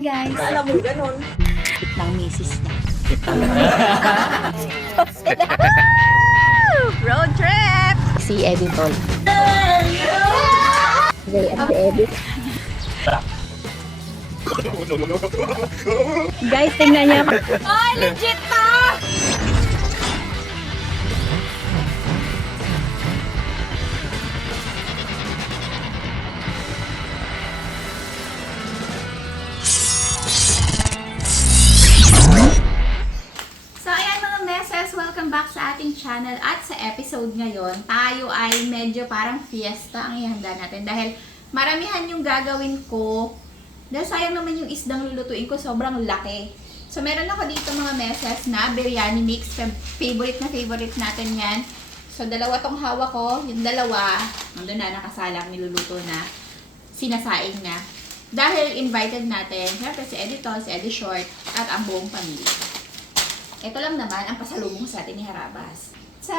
Guys, Alam mo ganon. ng misis niya. Road trip! Si Eddie Tol. They at the Eddie. Guys, tingnan niyo. Ay, legit to! So, ayan mga meses, welcome back sa ating channel. At sa episode ngayon, tayo ay medyo parang fiesta ang ihanda natin. Dahil maramihan yung gagawin ko. Dahil sayang naman yung isdang lulutuin ko, sobrang laki. So, meron ako dito mga meses na biryani mix. Favorite na favorite natin yan. So, dalawa tong hawak ko. Yung dalawa, nandun na nakasalang, niluluto na. Sinasaing na. Dahil invited natin, syempre si Eddie Tol, si Eddie Short, at ang buong pamilya. Ito lang naman ang pasalubong sa atin ni Harabas. Sa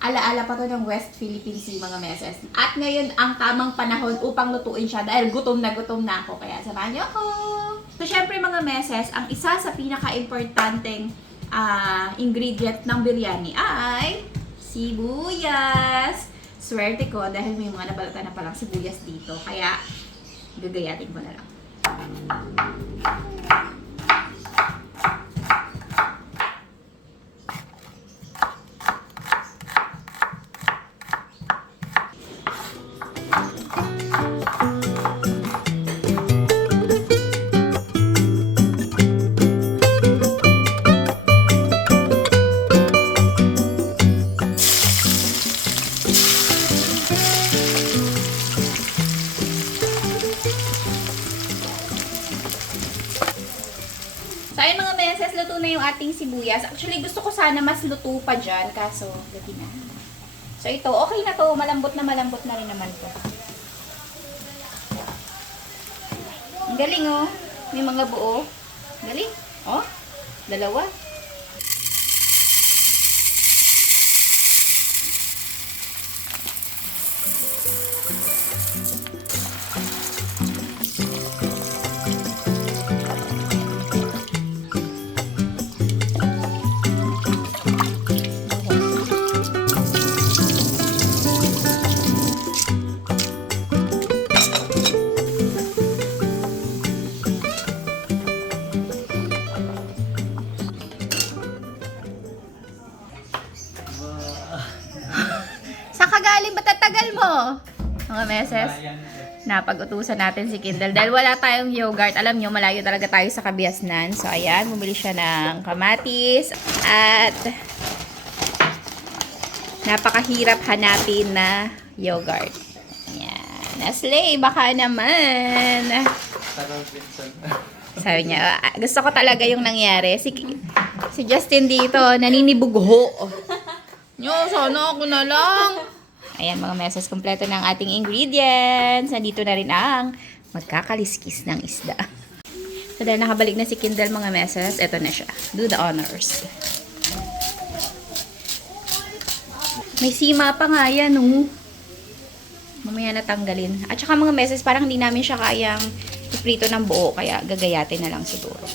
alaala pa to ng West Philippine Sea mga meses. At ngayon ang tamang panahon upang lutuin siya dahil gutom na ako. Kaya samahan niyo ako! So syempre mga meses, ang isa sa pinaka-importanteng ingredient ng biryani ay sibuyas. Swerte ko dahil may mga nabalatan na palang sibuyas dito. Kaya gagayatin ko na lang. So, ayun mga meses, luto na yung ating sibuyas. Actually, gusto ko sana mas luto pa dyan, kaso, lagi na. So, ito, okay na to. Malambot na rin naman to. Ang galing, oh. May mga buo. Galing. Oh, dalawa. Saan ka galing? Ba't tatagal mo? Mga meses, napag-utusan natin si Kindle. Dahil wala tayong yogurt. Alam nyo, malayo talaga tayo sa Kabiasnan. So, ayan, bumili siya ng kamatis. At napakahirap hanapin na yogurt. Ayan. Naslay, baka naman. Sabi niya, gusto ko talaga yung nangyari. Si Justin dito, naninibugho. Nyo, sana ako na lang. Ayan mga meses, kompleto ng ating ingredients. Nandito na rin ang magkakaliskis ng isda. So dahil nakabalik na si Kindle mga meses, eto na siya. Do the honors. May sima pa nga yan, oh. Mamaya natanggalin. At saka mga meses, parang hindi namin siya kayang iprito ng buo, kaya gagayatin na lang siguro.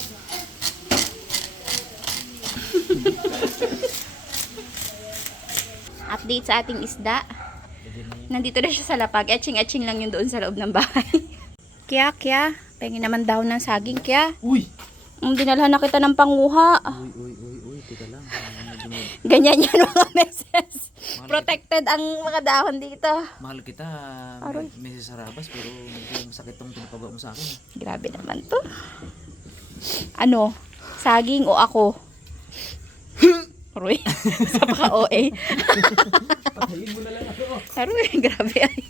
Update sa ating isda. Nandito na siya sa lapag. Etching-etching lang yun doon sa loob ng bahay. Kya. Pengin naman daw ng saging, Kya. Uy! Dinalhan na kita ng panguha. Uy, teka lang. Ganyan yan mga meses. Protected ang mga dahon dito. Mahal kita, Aroy. Mrs. Sarabas, pero medyo sakit tong pinapagawa mo sa akin. Grabe naman to. Ano? Saging o ako? Aroy. Sa paka-OA. Patayin mo na lang ako. Aroy, grabe ay.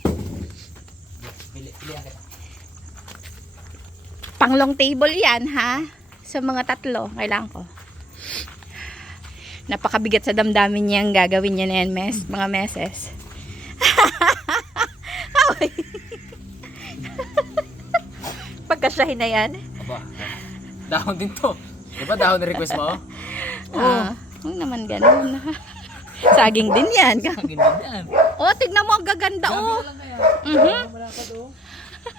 Pilihan kita. Pang long table yan, ha? Sa mga tatlo, kailangan ko. Napakabigat sa damdamin niyang gagawin niya na yan, mga meses. Pagkasyahin na yan. Aba, dahon din to. Diba dahon na request mo? Huwag naman ganun. Saging din yan. Saging din yan. Oh, tignan mo ang gaganda, oh. Gabi lang kaya. Mhm. Wala ka to.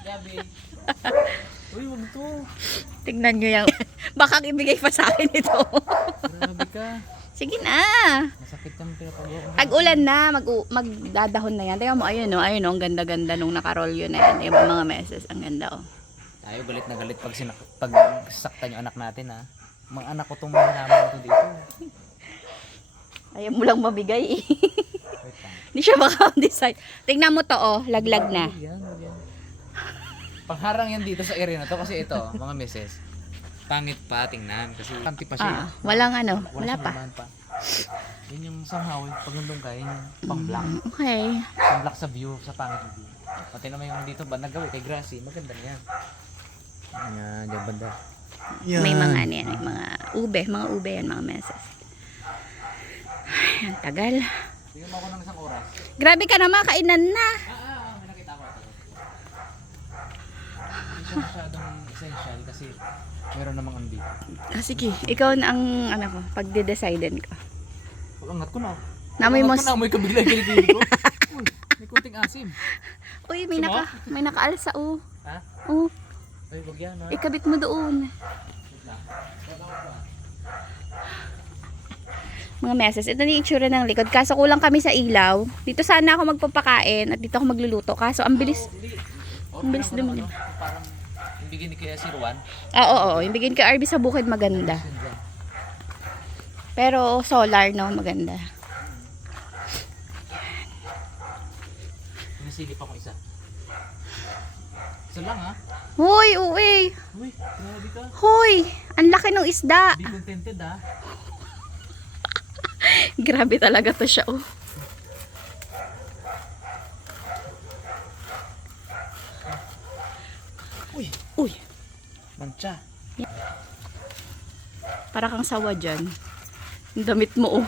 Gabi. Uy, wag to. Tignan nyo yan. Baka ibigay pa sa akin ito. Grabe ka. Sige na. Masakit yung pinapagawa. Pag-ulan na, magdadahon na yan. Tingnan mo, ayun o, ayun o, ang ganda-ganda nung nakarolyo na yan. Yung mga meses, ang ganda o. Tayo galit na galit pag saktan yung anak natin ha. Mga anak ko itong naman ito dito. Ayaw mo lang mabigay eh. Wait lang. Hindi siya maka-decide. Tingnan mo to oh, laglag na. Wag yan, wag yan. Pangharang yan dito sa area na to kasi ito, mga meses. Pangit pa, tingnan. Kasi kanti pa siya. Walang ano, wala siyang pa. laman pa. Yun yung somehow, pag nandun ka, yun yung pang-black. Okay. Pang-black sa view, sa pangit na view. Pati naman yung dito ba, nagawa kay Gracie, maganda na yan. Yan, yung banda. May mga ano yan, may mga ube yan, mga meses. Ay, ang tagal. Bigyan mo ako ng isang oras. Grabe ka naman, kainan na. May nakita ko ito. Hindi siya masyadong essential kasi meron namang ang dito. Sige, ikaw na ang ano ko, pagde-deciden ko. Pag-angat ko na. Namoy mo. Pag-angat ko na, amoy kabigla yung kilikili ko. Uy, may kunting asim. Uy, may nakaalsa oh. Ha? Oh, Uy, wag yan ha. ikabit mo doon. Wait lang. Mga meses, ito na yung itsura ng likod. Kaso kulang kami sa ilaw. Dito sana ako magpapakain at dito ako magluluto. Kaso ang bilis. Ang bilis dumilim. Parang ibigin ni kaya si Juan. Oo. Yung bigyan kay RB sa bukid maganda. Pero solar no, maganda. Pinasilip ako isa. Isa lang ha. Hoy, uwi. Uy, grabe ka. Hoy, ang laki ng isda. Be contented ha. Grabe talaga to siya oh. Uy. Mancha. Para kang sawa dyan. Ang damit mo oh.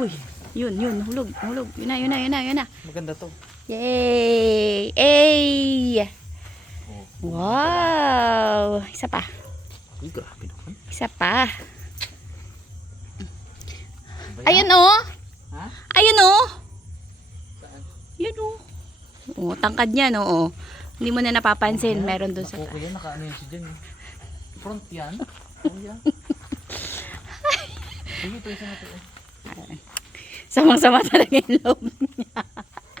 Uy, yun, hulog. Yun na. Maganda to. Yay! Ay! Oh. Wow! Isa pa. Uy, grabe naman. Isa pa. Ba yan? Ayun oh! Ha? Ayun oh! Saan? Yan oh. Oh, tangkad niya no oh. Hindi mo na napapansin, meron doon sa Naku, yan, naka ano yun siya dyan. Front yan. Oh, yan. Sige, ito isa na ito. Samang-sama talaga yung loob niya.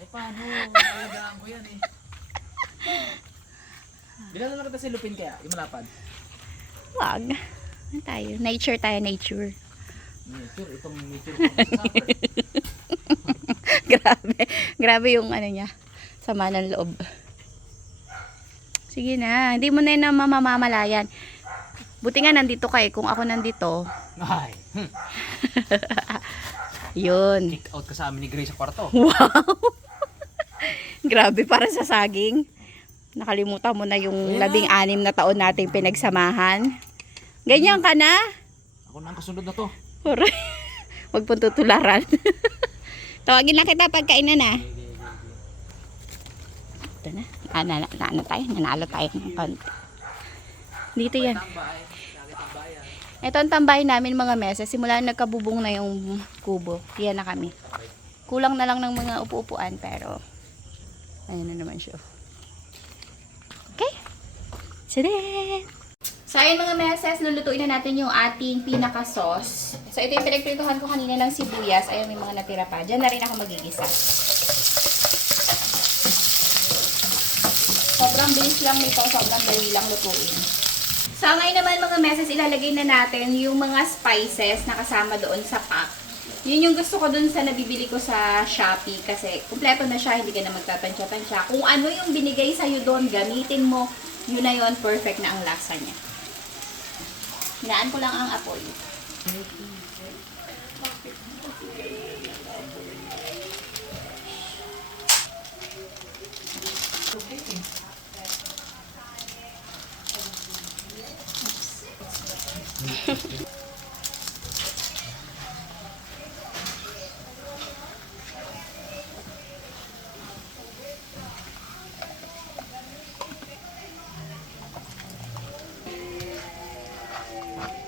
Eh, paano? Nalagaan ko yan eh. Bilang naman kita silupin kaya, yung malapad. Wag. Ano tayo? Nature tayo, nature. Nature, itong nature ko sa summer. Grabe yung ano niya. Sama ng loob. Sige na, hindi mo na yun mamamalayan. Buti nga nandito ka eh. Kung ako nandito, Ay, yun. kick out ka sa amin ni Grace sa kwarto. Wow! Grabe, para sa saging. Nakalimutan mo na yung 16 na taon nating pinagsamahan. Ganyan ka na? Ako na ang kasunod na to. Huwag pong tutularan. Tawagin lang kita pagkainan na. Ito na. Nanalo tayo ng konti. Dito yan. Ito ang tambahin namin mga meses. Simula nagkabubong na yung kubo. Yan na kami. Kulang na lang ng mga upu-upuan pero ayun na naman siya. Okay? Sige. So ayun mga meses, lulutuin na natin yung ating pinaka-sauce. So ito yung pinagprituhan ko kanina ng sibuyas. Ayun, may mga natira pa. Diyan na rin ako magigisa. Sobrang bilis lang nito. Sobrang dali lang lutuin. So ngayon naman mga meses, ilalagay na natin yung mga spices na kasama doon sa pack. Yun yung gusto ko doon sa nabibili ko sa Shopee kasi kumpleto na siya, hindi ka na magtatansya-tansya. Kung ano yung binigay sa'yo doon, gamitin mo, yun na yun, perfect na ang lasa niya. Hinaan ko lang ang apoy.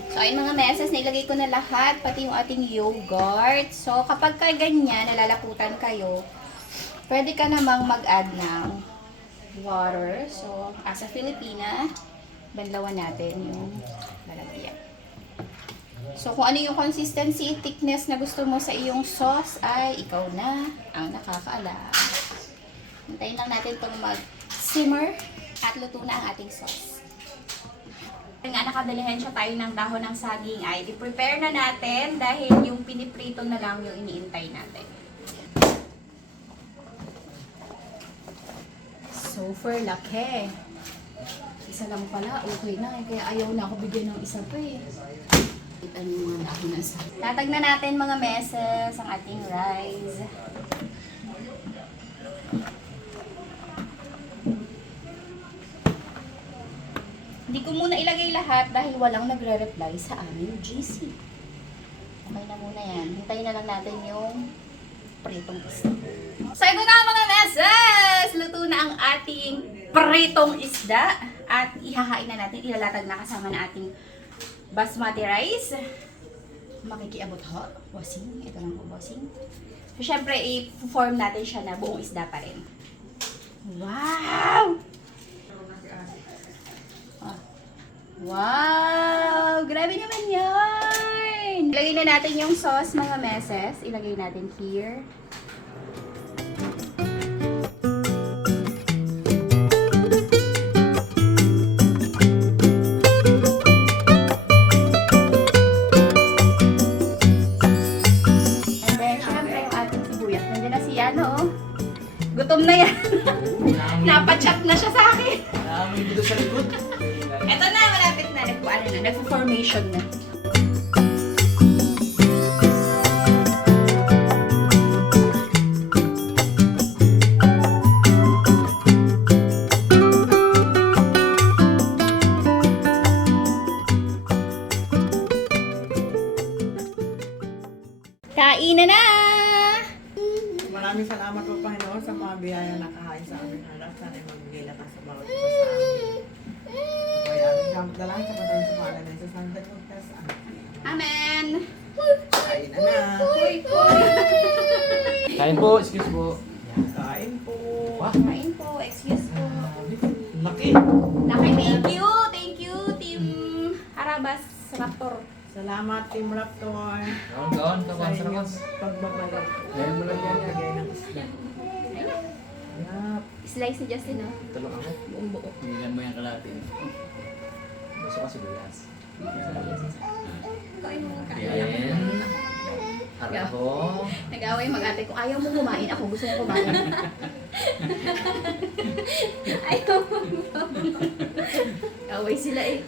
So, ayun mga meses, nailagay ko na lahat, pati yung ating yogurt. So, kapag ka ganyan, nalalaputan kayo, Pwede ka namang mag-add ng water. So, as a Filipina, banlawan natin yung lalagyan. So, kung ano yung consistency, thickness na gusto mo sa iyong sauce ay ikaw na ang nakakaalam. Hintayin lang natin itong mag-simmer at luto na ang ating sauce. Nga nakadalihensya tayo ng dahon ng saging ay i-prepare na natin dahil yung piniprito na lang yung iniintay natin. Super laki. Isa lang pala, okay na eh. Kaya ayaw na ako bigyan ng isa pa eh. Kita niyo mga dahon ng saging. Tatag na natin mga meses ang ating rice. Hindi ko muna ilagay lahat dahil walang nagre-reply sa aming GC. Okay na muna yan. Hintayin na lang natin yung pritong isda. So ito na mga meses! Luto na ang ating pritong isda. At ihahain na natin, ilalatag na kasama na ating basmati rice. Makikiabot ho. Bossing. Ito lang po, bossing. So syempre, i-form natin siya na buong isda pa rin. Wow! Wow! Grabe naman yan! Ilagay na natin yung sauce mga meses. Ilagay natin here. And then, syempre yung ating sibuyas. Nandiyan na siya, no? Gutom na yan. Napachat na siya sa akin. May dito sa likod. Ito na, malapit na. Nagpo-formation na. Kain na! Maraming salamat po Panginoon sa mga biyaya na nakahain sa aming harap. Sana ay magbigay lakas sa bawat isa sa amin. Kaya aming gamit na lang sa patuloy sa pangalan ng Jesus ang Diyos. Amen! Kain na na. Kain po, excuse po. Kain po. Wah, Kain po, excuse po. laki. Laki, thank you, Team Arabas Raptor. Salamat Team Raptor. Kawan, Sa inyong pagbabalik. Kaya mo lang yan lagay ng isda. Yap. Slice ni Justin, no? Tulong ako. Buong buo. Pilihan mo yung kalati. Gusto ko sibuyas. Kain mo ka. Ayan. Ako. Nag-away mag-ate ko. Ayaw mo kumain. Ako gusto mo kumain. Ayaw mo kumain. Away sila eh.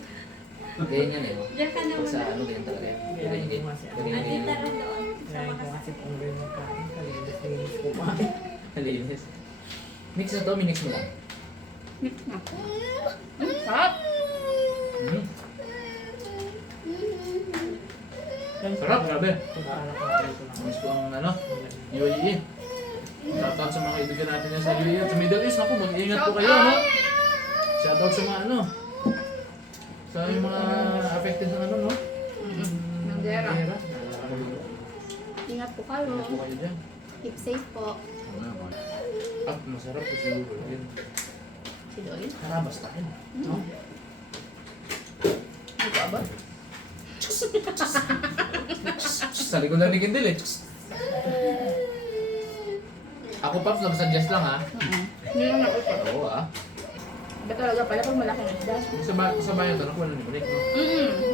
Ganyan eh. Diyan ka naman. Sa ano, ganyan talaga. Kaya ko kasi Ganyan. doon. Kaya ko kasi kung rin magkain. Kalinis ko kumain. Malinis. Mix na to, minix mo lang. Mix na. Sarap! Mm. Sarap, grabe. Miss ko ang ano, UAE. Shoutout sa mga kaibigan natin yan sa UAE at sa Middle East. Naku, mag-iingat po kayo, no? Shoutout sa mga ano, sa yung mga affected ng ano, no? Ng gera. Gera. Ingat po kayo. Ingat po kayo dyan. Keep safe po. At masarap po siguro yun. Si Doyle. Harabas tayo. No? Hindi ko abot. Sa likod lang ni Kindle eh. Ako Paps, nag-suggest lang ha. Hindi lang ako ito. Oo ah. Ba talaga pala pag malaking isda? Sa bayan ito, nakuha na ni Balik, no?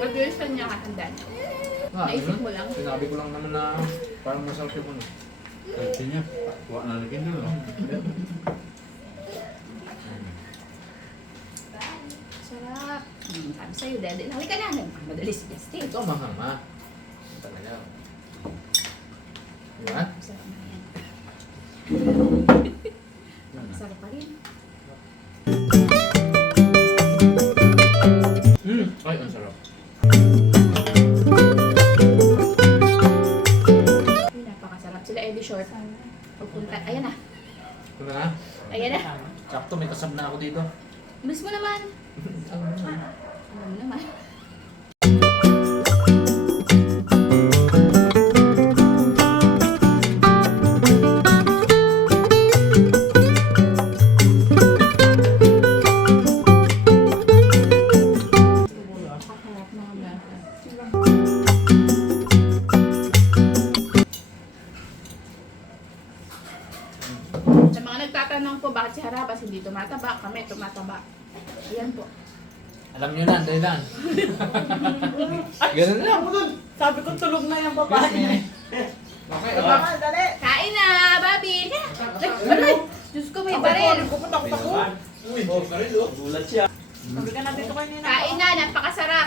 Mag-release ka niya katandaan. Naisip mo lang? Sinabi ko lang naman na parang masarap yung ano. Kasi niya, kuha na lagi na, no? Sarap. Sabi sa'yo, Dede. Halika na. Madali si Justin. Ito ang mahama. Talaga. Diba? Sarap na yan. Sarap pa rin. Ay, ang sarap. Uy, napakasarap. Sila Eddie Short. Pagpunta. Ayan na. Ito na nga. Ayan na. Sakto, may kasab na ako dito. Miss mo naman. Ano naman? Alam mo naman. Sa mga nagtatanong po bakit si Harabas hindi tumataba, kami tumataba. Ayan po. Alam nyo na, dahil lang. Ganun lang. Sabi ko tulog na yung babae. Okay, Baka, dali. Kain na, Bobby! Ay, baril! Diyos ko, may baril! Ako po, takot ako. Uy, karil oh. Gulat siya. Sabi ka na dito kayo nina. Kain na, napakasarap!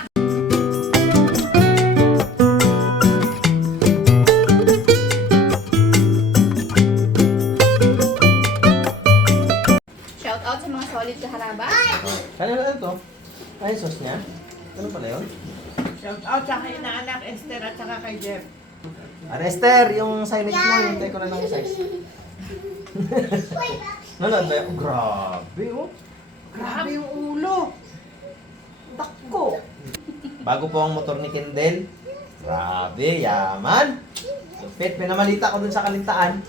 Shout out sa mga solid sa Harabas. Kanina ano to? Ay, sauce niya? Ano pala yun? Shout out sa kay na anak Esther at saka kay Jeff. Arester, yung signage mo, hintay ko na lang yung size. Nanood ba yun? Oh, grabe oh. Grabe yung ulo. Takko. Bago po ang motor ni Kendall. Grabe, yaman. Lupit, pinamalita ko dun sa Kalintaan.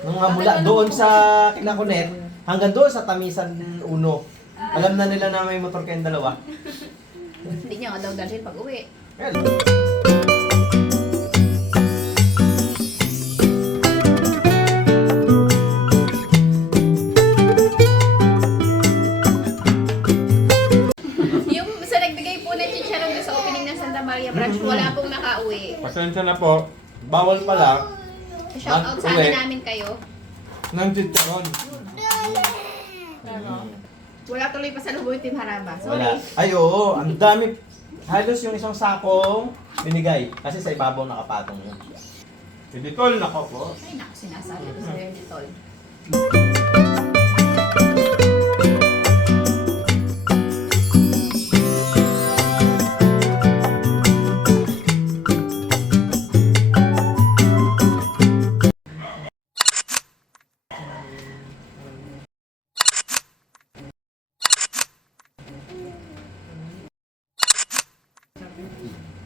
Nung mula doon sa Kilaconet, hanggang doon sa Tamisan 1. Alam na nila na may motor kayong dalawa. Hindi niya nga daw dalhin pag uwi. Well, Yung sa nagbigay po ng chicharon doon sa opening ng Santa Maria branch, wala pong nakauwi. pasensya na po. Bawal pala Shout out sana namin kayo. ng chicharon. Wala tuloy pa sa lubo yung Team Harabas. Wala. Sorry. Ay, oo. Ang dami. Halos yung isang sakong binigay. Kasi sa ibabaw nakapatong yun. Hindi tol, nako po. Ay, naku, sinasabi ko sa'yo ni Tol.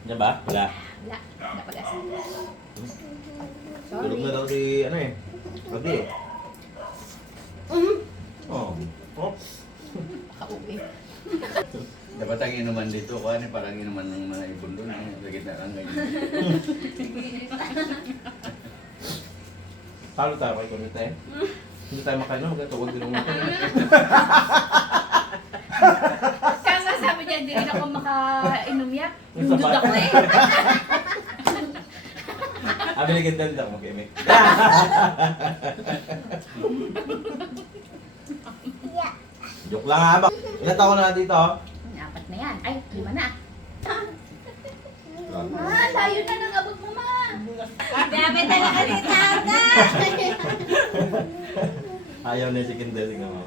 Diyan ba? Wala. Wala, napagas. Tulog na Sorry. daw si, ano eh. Pwede eh. Oh. Oh. Nakauwi. Dapat ang inuman dito, kuha parang inuman ng mga ibon doon. Sa gitna lang ngayon. Talo tayo kay Kunite. Hindi tayo makainom, magkatawag din ng mga. Kasi sabi niya, hindi rin ako makainom yan. Yung Yung sapat. ako eh. Binigyan din ako mag-imik. Joke lang ha. Ilan taon na dito? Apat na yan. Ay, 5 na. Ma, layo na ng abot mo, ma. Grabe talaga ni Tata. Ayaw na si Kendall, tingnan mo.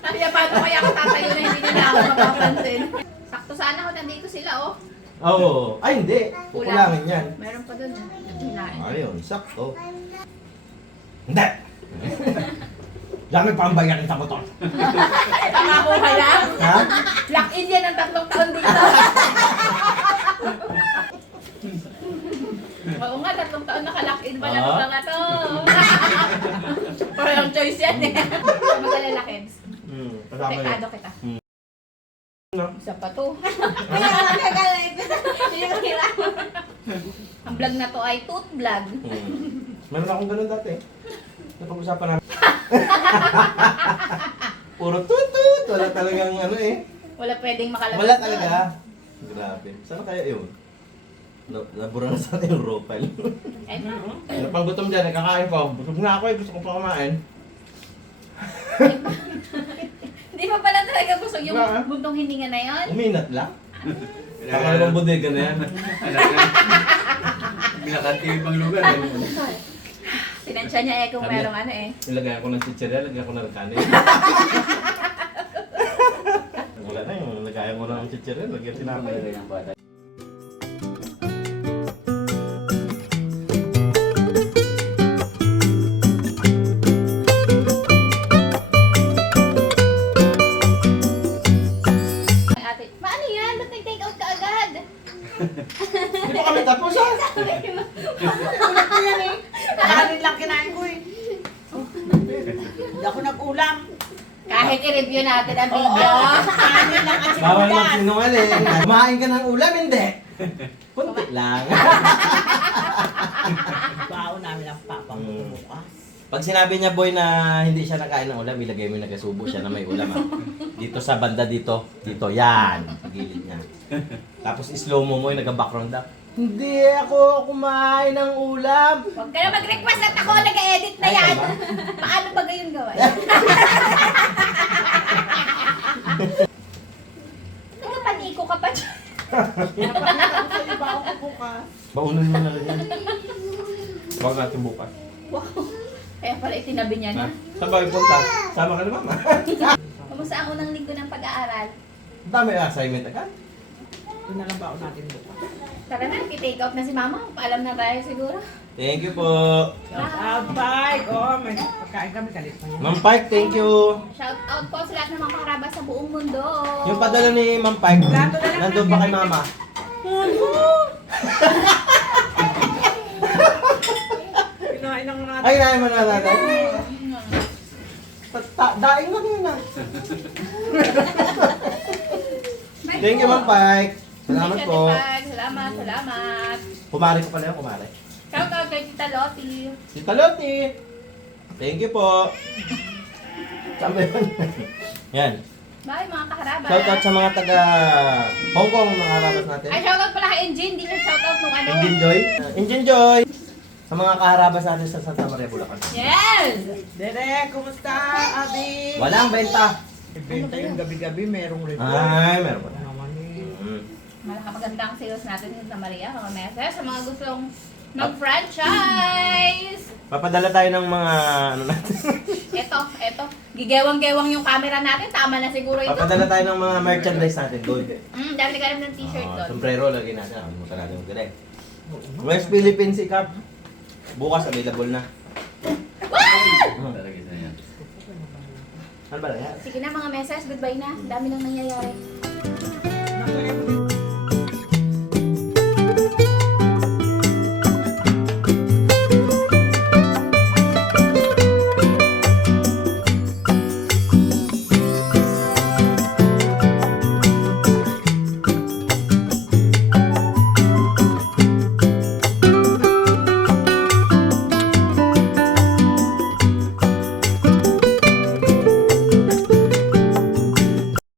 Kaya paano kaya ako tatayo na hindi nila ako mapapansin? Sakto sana ako nandito sila, oh. Oo. Ay, hindi. Kukulangin yan. Meron pa doon. Hinain. Ayun, sakto. Hindi! Dami pa ang bayarin sa motor. Pangako ka lang. Ha? Lock in yan ng 3 taon dito. Oo nga, 3 taon naka-lock in pa lang Ah. mga to. Parang choice yan eh. Mag-alala, Kebs. Kasama yun. Protektado kita. No? Isa pa to. Ang vlog na to ay tooth vlog. Meron akong ganun dati. Napag-usapan namin. Puro tutut. Wala talagang ano eh. Wala pwedeng makalabas. Wala doon. talaga. Grabe. Sana kaya yun? Nabura na sa atin yung profile. Eh, Napanggutom dyan, nakakain ko. Busog na ako eh, gusto ko pa kumain. Hindi pa pala talaga busog yung Wala. buntong hininga na yon. Uminat lang. Pangalawang bodega na yan. Binakatibang lugar. Sinansya niya eh kung Sabi merong niya. ano eh. Nilagay ako ng chichirya, lagyan ko ng kanin. Wala na yung lagayan ko ng chichirya, lagyan tinapay. Ate, paano yan? Ba't nag-take out ka agad? Hindi pa kami tapos ha? Ulat ko yan eh. Kanin lang kinain ko eh. Hindi ako nag-ulam. Kahit i-review natin ang video. Kanin lang at Bawal sinigang. magsinungaling. Kumain ka ng ulam, hindi. Kunti lang. Bawal baon namin ang papang bukas. Pag sinabi niya, boy, na hindi siya nakain ng ulam, ilagay mo yung nagasubo siya na may ulam. Ha? Dito sa banda dito, yan, gilid niya. Tapos slow mo yung nag-background up. Hindi ako kumain ng ulam. Huwag ka na mag-request at ako nag-edit na Ay, yan. tama. Paano ba gayon gawin? Nagpaniko ka pa dyan. Pinapakita ko sa'yo baon ko bukas. Baunan mo na rin yan. Huwag natin bukas. Wow. Kaya pala itinabi niya na. Saan ba punta? Sama ka na, mama. Kamusta ang unang linggo ng pag-aaral? Ang dami assignment agad. Yun na lang baon natin bukas. Tara na, i-take out na si mama. Paalam na tayo siguro. Thank you po. Shout out, Mike! Oh, may pagkain kami kalit pa niya. Ma'am Pike, thank you. Shout out po sa lahat ng mga karaba sa buong mundo. Yung padala ni Ma'am Pike, nandun ba kay mama? Kinain ng natin. Ay, namin na natin. Daing lang yun ah. Thank you, Ma'am Pike. Salamat po. Salamat, salamat. Kumari ko pala yun, kumari. Shout out kay Tita Lottie. Tita Loti. Thank you po. Saan ba yun? Yan. Bye mga kaharaba. Shout out sa mga taga Hong Kong, mga karabas natin. Ay, shout out pala kay Engine. Hindi siya shout out nung ano. Engine Joy. Engine Joy. Sa mga kaharabas natin sa Santa Maria, Bulacan. Yes! Dere, kumusta, Abi? Walang benta. Ibenta yung gabi-gabi, merong report. Ay, meron pa. Naman eh. Malakapagandang sales natin yung sa Maria, mga meses. Sa mga gustong mag-franchise. Papadala tayo ng mga ano natin. Eto. Gigewang-gewang yung camera natin. Tama na siguro ito. Papadala tayo ng mga merchandise natin doon. Dami nagkaroon ng t-shirt doon. Sombrero lagyan natin. Alimutan natin yung direct. West Philippines Cup. Bukas available na. Talaga na yan. Ano ba yan? Sige na mga meses, goodbye na. Dami nang nangyayari. Naku,